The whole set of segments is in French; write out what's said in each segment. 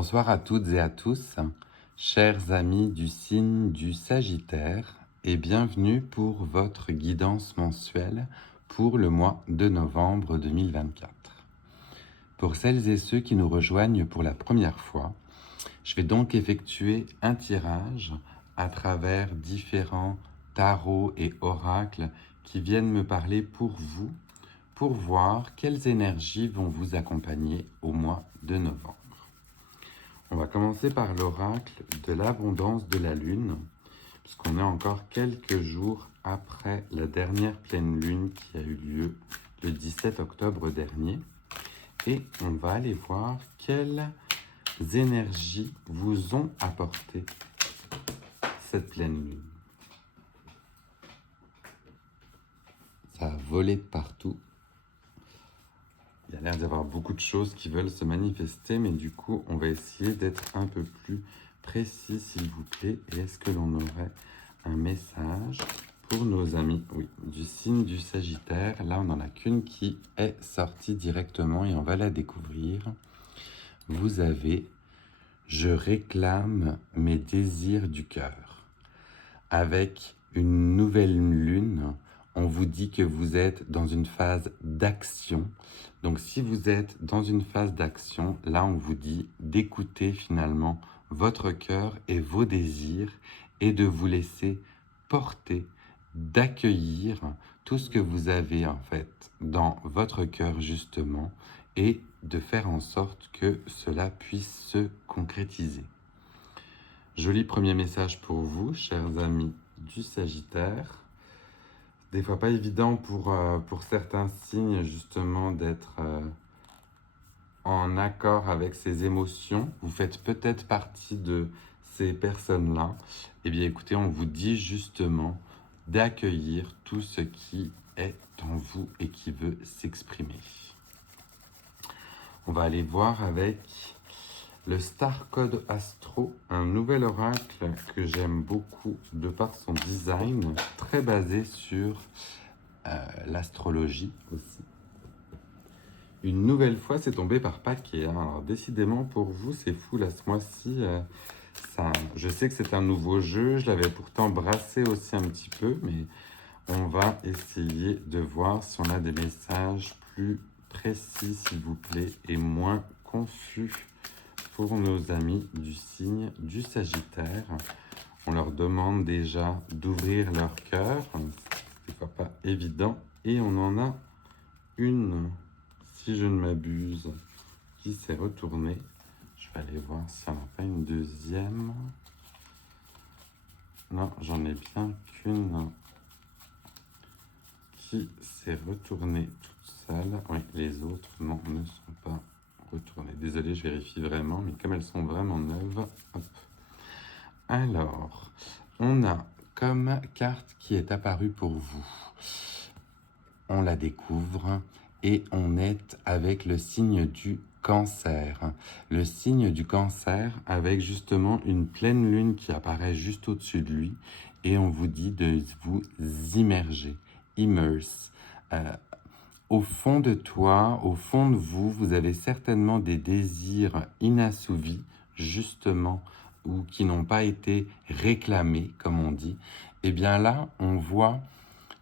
Bonsoir à toutes et à tous, chers amis du signe du Sagittaire, et bienvenue pour votre guidance mensuelle pour le mois de novembre 2024. Pour celles et ceux qui nous rejoignent pour la première fois, je vais donc effectuer un tirage à travers différents tarots et oracles qui viennent me parler pour vous, pour voir quelles énergies vont vous accompagner au mois de novembre. On va commencer par l'oracle de l'abondance de la Lune, puisqu'on est encore quelques jours après la dernière pleine Lune qui a eu lieu le 17 octobre dernier. Et on va aller voir quelles énergies vous ont apporté cette pleine Lune. Ça a volé de partout. Il y a l'air d'y avoir beaucoup de choses qui veulent se manifester, mais du coup, on va essayer d'être un peu plus précis, s'il vous plaît. Et est-ce que l'on aurait un message pour nos amis, oui, du signe du Sagittaire? Là, on n'en a qu'une qui est sortie directement et on va la découvrir. Vous avez « Je réclame mes désirs du cœur ». Avec une nouvelle lune, on vous dit que vous êtes dans une phase d'action. Donc si vous êtes dans une phase d'action, là on vous dit d'écouter finalement votre cœur et vos désirs et de vous laisser porter, d'accueillir tout ce que vous avez en fait dans votre cœur justement et de faire en sorte que cela puisse se concrétiser. Joli premier message pour vous, chers amis du Sagittaire. Des fois pas évident pour certains signes justement d'être en accord avec ses émotions. Vous faites peut-être partie de ces personnes-là. Eh bien écoutez, on vous dit justement d'accueillir tout ce qui est en vous et qui veut s'exprimer. On va aller voir avec le Star Code Astro, un nouvel oracle que j'aime beaucoup de par son design, très basé sur l'astrologie aussi. Une nouvelle fois, c'est tombé par paquet. Hein. Alors décidément, pour vous, c'est fou là ce mois-ci. Je sais que c'est un nouveau jeu, je l'avais pourtant brassé aussi un petit peu, mais on va essayer de voir si on a des messages plus précis, s'il vous plaît, et moins confus. Pour nos amis du signe du Sagittaire, on leur demande déjà d'ouvrir leur cœur, c'est des fois pas évident, et on en a une, si je ne m'abuse, qui s'est retournée. Je vais aller voir si on n'a pas une deuxième. Non, j'en ai bien qu'une qui s'est retournée toute seule. Oui, les autres, non, ne sont pas retourner. Désolé, je vérifie vraiment, mais comme elles sont vraiment neuves, hop. Alors, on a comme carte qui est apparue pour vous. On la découvre et on est avec le signe du Cancer. Le signe du Cancer avec justement une pleine lune qui apparaît juste au-dessus de lui et on vous dit de vous immerger, immerse. Au fond de toi, au fond de vous, vous avez certainement des désirs inassouvis, justement, ou qui n'ont pas été réclamés, comme on dit. Et bien là, on voit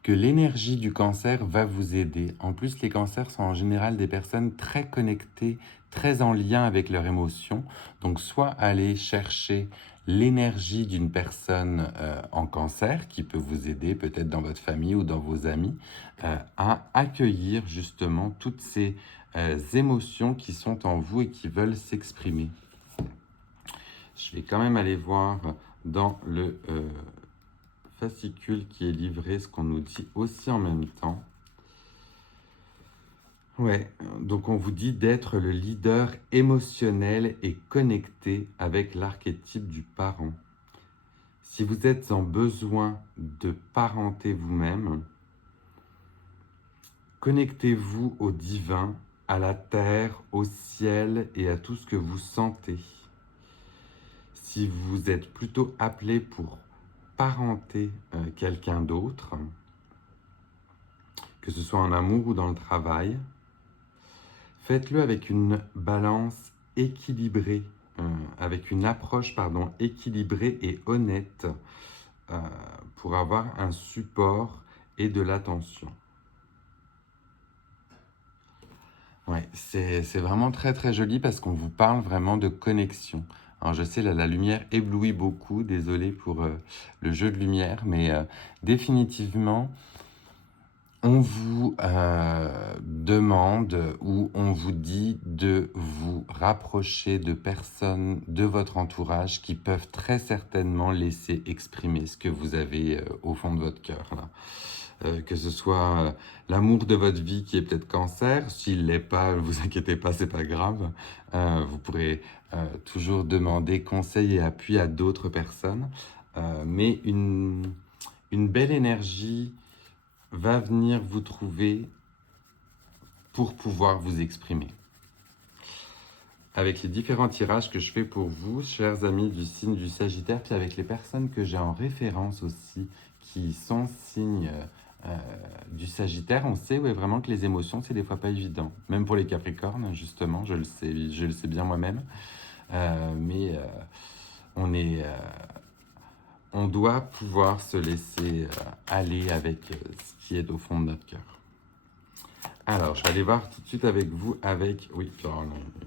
que l'énergie du Cancer va vous aider. En plus, les cancers sont en général des personnes très connectées, très en lien avec leurs émotions. Donc, soit aller chercher l'énergie d'une personne en cancer qui peut vous aider peut-être dans votre famille ou dans vos amis à accueillir justement toutes ces émotions qui sont en vous et qui veulent s'exprimer. Je vais quand même aller voir dans le fascicule qui est livré ce qu'on nous dit aussi en même temps. Ouais, donc on vous dit d'être le leader émotionnel et connecté avec l'archétype du parent. Si vous êtes en besoin de parenter vous-même, connectez-vous au divin, à la terre, au ciel et à tout ce que vous sentez. Si vous êtes plutôt appelé pour parenter quelqu'un d'autre, que ce soit en amour ou dans le travail, faites-le avec une balance équilibrée avec une approche équilibrée et honnête pour avoir un support et de l'attention. Ouais, c'est vraiment très très joli parce qu'on vous parle vraiment de connexion. Alors je sais, là, la lumière éblouit beaucoup, désolé pour le jeu de lumière, mais définitivement, on vous demande ou on vous dit de vous rapprocher de personnes de votre entourage qui peuvent très certainement laisser exprimer ce que vous avez au fond de votre cœur, là. Que ce soit l'amour de votre vie qui est peut-être cancer. S'il ne l'est pas, ne vous inquiétez pas, c'est pas grave. Vous pourrez toujours demander conseil et appui à d'autres personnes. Mais une belle énergie va venir vous trouver pour pouvoir vous exprimer. Avec les différents tirages que je fais pour vous, chers amis du signe du Sagittaire, puis avec les personnes que j'ai en référence aussi, qui sont signes du Sagittaire, on sait vraiment que les émotions, c'est des fois pas évident. Même pour les Capricornes, justement, je le sais bien moi-même. Mais on doit pouvoir se laisser aller avec ce qui est au fond de notre cœur. Alors, je vais aller voir tout de suite avec vous avec, oui, alors,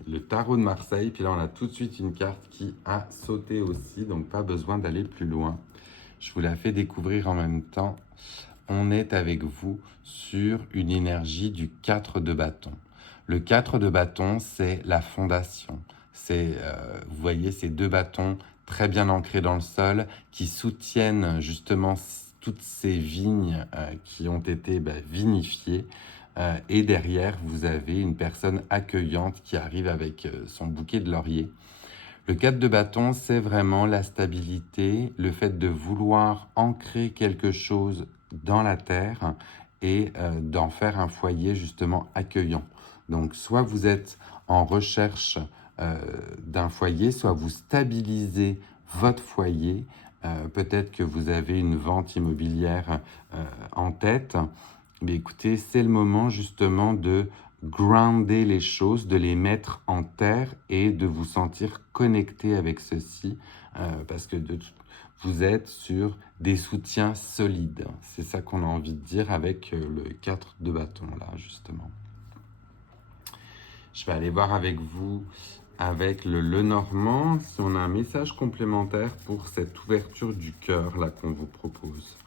le tarot de Marseille. Puis là, on a tout de suite une carte qui a sauté aussi, donc pas besoin d'aller plus loin. Je vous la fais découvrir en même temps. On est avec vous sur une énergie du 4 de bâton. Le 4 de bâton, c'est la fondation. C'est, vous voyez, ces deux bâtons très bien ancrés dans le sol qui soutiennent justement toutes ces vignes qui ont été vinifiées. Et derrière, vous avez une personne accueillante qui arrive avec son bouquet de laurier. Le 4 de bâton, c'est vraiment la stabilité, le fait de vouloir ancrer quelque chose dans la terre et d'en faire un foyer justement accueillant. Donc, soit vous êtes en recherche d'un foyer, soit vous stabilisez votre foyer. Peut-être que vous avez une vente immobilière en tête. Mais écoutez, c'est le moment justement de grounder les choses, de les mettre en terre et de vous sentir connecté avec ceci parce que vous êtes sur des soutiens solides. C'est ça qu'on a envie de dire avec le 4 de bâton là, justement. Je vais aller voir avec vous, avec le Lenormand, si on a un message complémentaire pour cette ouverture du cœur là qu'on vous propose.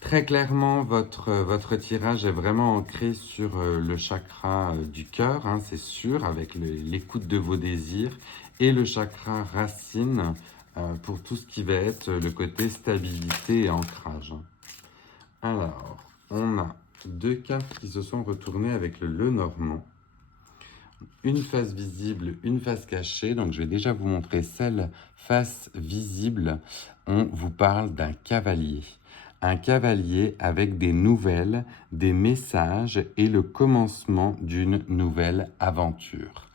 Très clairement, votre tirage est vraiment ancré sur le chakra du cœur, hein, c'est sûr, avec l'écoute de vos désirs, et le chakra racine pour tout ce qui va être le côté stabilité et ancrage. Alors, on a deux cartes qui se sont retournées avec le Lenormand. Une face visible, une face cachée. Donc, je vais déjà vous montrer celle face visible. On vous parle d'un cavalier. Un cavalier avec des nouvelles, des messages et le commencement d'une nouvelle aventure.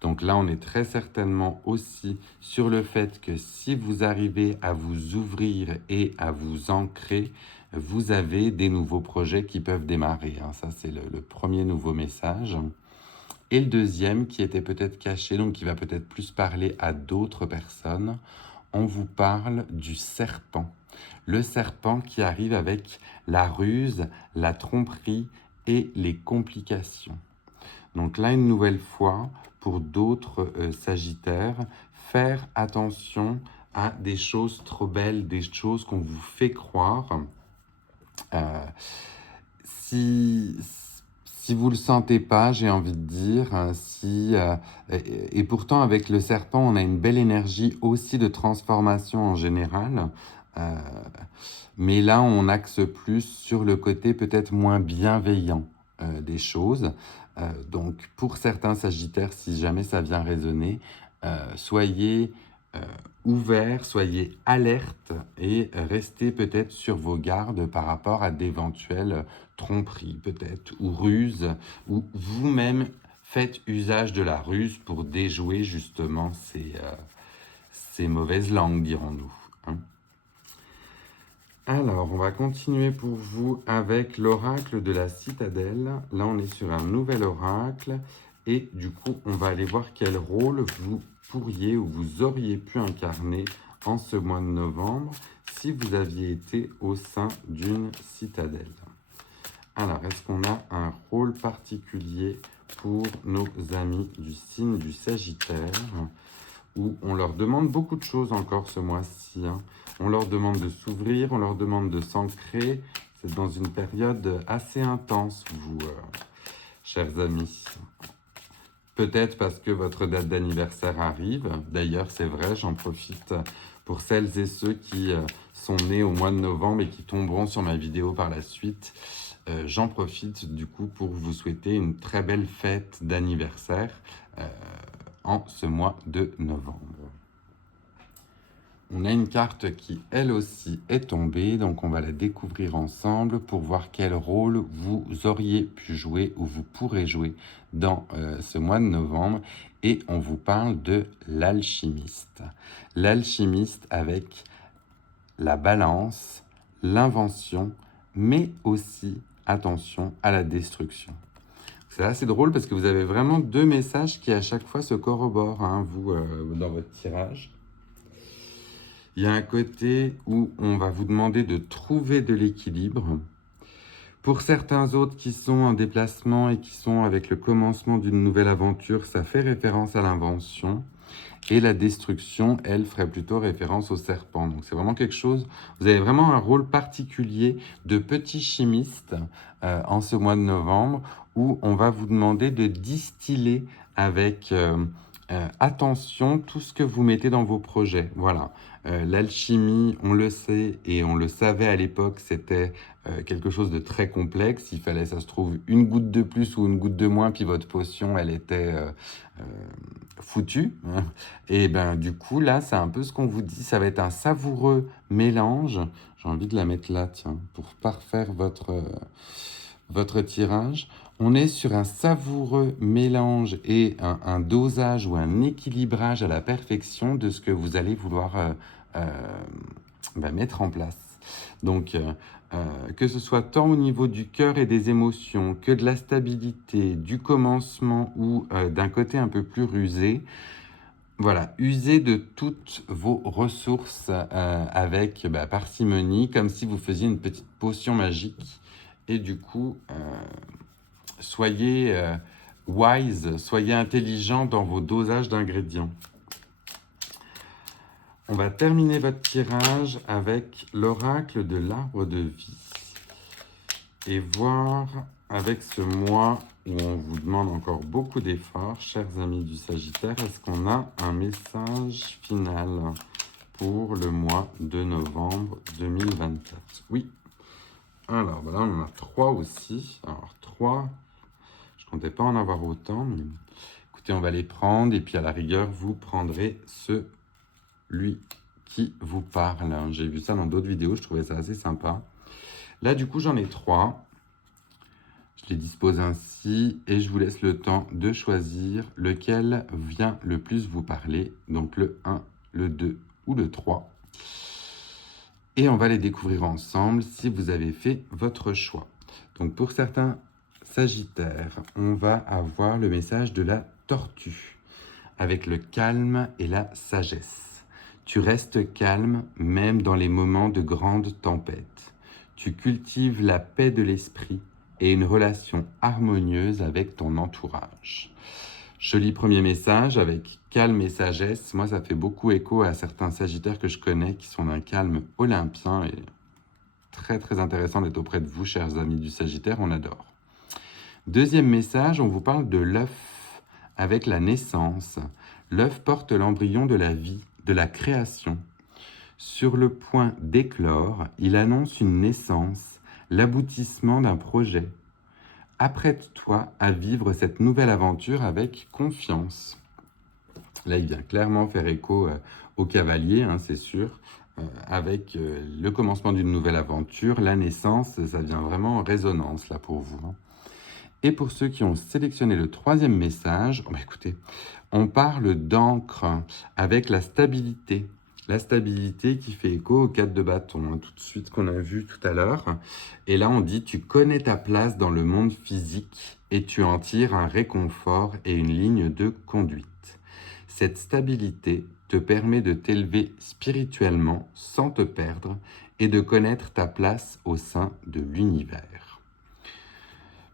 Donc là, on est très certainement aussi sur le fait que si vous arrivez à vous ouvrir et à vous ancrer, vous avez des nouveaux projets qui peuvent démarrer. Ça, c'est le premier nouveau message. Et le deuxième qui était peut-être caché, donc qui va peut-être plus parler à d'autres personnes, on vous parle du serpent. Le serpent qui arrive avec la ruse, la tromperie et les complications. Donc là, une nouvelle fois, pour d'autres sagittaires, faire attention à des choses trop belles, des choses qu'on vous fait croire. Si vous ne le sentez pas, j'ai envie de dire, et pourtant avec le serpent, on a une belle énergie aussi de transformation en général, mais là, on axe plus sur le côté peut-être moins bienveillant des choses. Donc, pour certains sagittaires, si jamais ça vient résonner, soyez ouverts, soyez alertes et restez peut-être sur vos gardes par rapport à d'éventuelles tromperies peut-être, ou ruses, ou vous-même faites usage de la ruse pour déjouer justement ces mauvaises langues, dirons-nous. Hein. Alors, on va continuer pour vous avec l'oracle de la citadelle. Là, on est sur un nouvel oracle Et du coup, on va aller voir quel rôle vous pourriez ou vous auriez pu incarner en ce mois de novembre si vous aviez été au sein d'une citadelle. Alors, est-ce qu'on a un rôle particulier pour nos amis du signe du Sagittaire, où on leur demande beaucoup de choses encore ce mois-ci, hein. On leur demande de s'ouvrir, on leur demande de s'ancrer. C'est dans une période assez intense, vous, chers amis. Peut-être parce que votre date d'anniversaire arrive. D'ailleurs, c'est vrai, j'en profite pour celles et ceux qui sont nés au mois de novembre et qui tomberont sur ma vidéo par la suite. J'en profite du coup pour vous souhaiter une très belle fête d'anniversaire en ce mois de novembre. On a une carte qui, elle aussi, est tombée, donc on va la découvrir ensemble pour voir quel rôle vous auriez pu jouer ou vous pourrez jouer dans ce mois de novembre. Et on vous parle de l'alchimiste. L'alchimiste avec la balance, l'invention, mais aussi, attention, à la destruction. C'est assez drôle parce que vous avez vraiment deux messages qui à chaque fois se corroborent, hein, vous, dans votre tirage. Il y a un côté où on va vous demander de trouver de l'équilibre. Pour certains autres qui sont en déplacement et qui sont avec le commencement d'une nouvelle aventure, ça fait référence à l'invention. Et la destruction, elle, ferait plutôt référence au serpent. Donc c'est vraiment quelque chose, vous avez vraiment un rôle particulier de petit chimiste en ce mois de novembre, où on va vous demander de distiller avec attention tout ce que vous mettez dans vos projets. Voilà. L'alchimie, on le sait et on le savait à l'époque, c'était quelque chose de très complexe. Il fallait, ça se trouve, une goutte de plus ou une goutte de moins, puis votre potion, elle était foutue. Et ben du coup, là, c'est un peu ce qu'on vous dit. Ça va être un savoureux mélange. J'ai envie de la mettre là, tiens, pour parfaire votre tirage. On est sur un savoureux mélange et un dosage ou un équilibrage à la perfection de ce que vous allez vouloir mettre en place. Donc, que ce soit tant au niveau du cœur et des émotions, que de la stabilité, du commencement ou d'un côté un peu plus rusé, voilà, usez de toutes vos ressources avec parcimonie, comme si vous faisiez une petite potion magique. Et du coup, soyez wise, soyez intelligent dans vos dosages d'ingrédients. On va terminer votre tirage avec l'oracle de l'arbre de vie. Et voir avec ce mois où on vous demande encore beaucoup d'efforts, chers amis du Sagittaire, est-ce qu'on a un message final pour le mois de novembre 2024? Oui. Alors, voilà, on en a 3 aussi. Alors, 3, je ne comptais pas en avoir autant, mais écoutez, on va les prendre et puis à la rigueur, vous prendrez celui qui vous parle. J'ai vu ça dans d'autres vidéos, je trouvais ça assez sympa. Là, du coup, j'en ai 3. Je les dispose ainsi et je vous laisse le temps de choisir lequel vient le plus vous parler. Donc le 1, le 2 ou le 3. Et on va les découvrir ensemble si vous avez fait votre choix. Donc pour certains Sagittaires, on va avoir le message de la tortue avec le calme et la sagesse. Tu restes calme même dans les moments de grande tempête. Tu cultives la paix de l'esprit et une relation harmonieuse avec ton entourage. Joli premier message avec calme et sagesse. Moi, ça fait beaucoup écho à certains Sagittaires que je connais qui sont d'un calme olympien et très très intéressant d'être auprès de vous, chers amis du Sagittaire, on adore. Deuxième message, on vous parle de l'œuf avec la naissance. L'œuf porte l'embryon de la vie, de la création. Sur le point d'éclore, il annonce une naissance, l'aboutissement d'un projet. Apprête-toi à vivre cette nouvelle aventure avec confiance. Là, il vient clairement faire écho au cavalier, hein, c'est sûr. Avec le commencement d'une nouvelle aventure, la naissance, ça vient vraiment en résonance là pour vous. Hein. Et pour ceux qui ont sélectionné le troisième message, écoutez, on parle d'encre avec la stabilité. La stabilité qui fait écho au 4 de bâton, hein, tout de suite qu'on a vu tout à l'heure. Et là, on dit, tu connais ta place dans le monde physique et tu en tires un réconfort et une ligne de conduite. Cette stabilité te permet de t'élever spirituellement sans te perdre et de connaître ta place au sein de l'univers.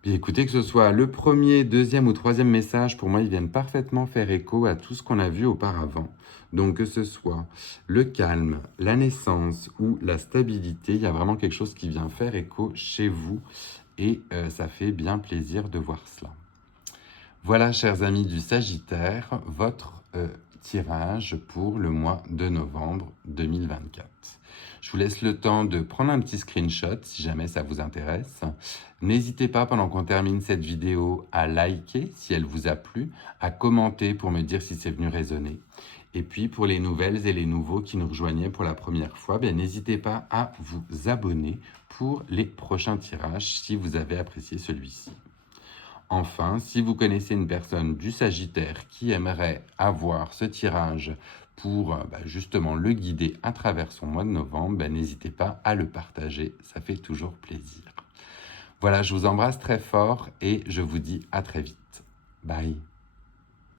Bien, écoutez, que ce soit le premier, deuxième ou troisième message, pour moi, ils viennent parfaitement faire écho à tout ce qu'on a vu auparavant. Donc, que ce soit le calme, la naissance ou la stabilité, il y a vraiment quelque chose qui vient faire écho chez vous et ça fait bien plaisir de voir cela. Voilà, chers amis du Sagittaire, votre tirage pour le mois de novembre 2024. Je vous laisse le temps de prendre un petit screenshot si jamais ça vous intéresse. N'hésitez pas, pendant qu'on termine cette vidéo, à liker si elle vous a plu, à commenter pour me dire si c'est venu résonner. Et puis, pour les nouvelles et les nouveaux qui nous rejoignaient pour la première fois, n'hésitez pas à vous abonner pour les prochains tirages si vous avez apprécié celui-ci. Enfin, si vous connaissez une personne du Sagittaire qui aimerait avoir ce tirage pour justement le guider à travers son mois de novembre, n'hésitez pas à le partager, ça fait toujours plaisir. Voilà, je vous embrasse très fort et je vous dis à très vite. Bye.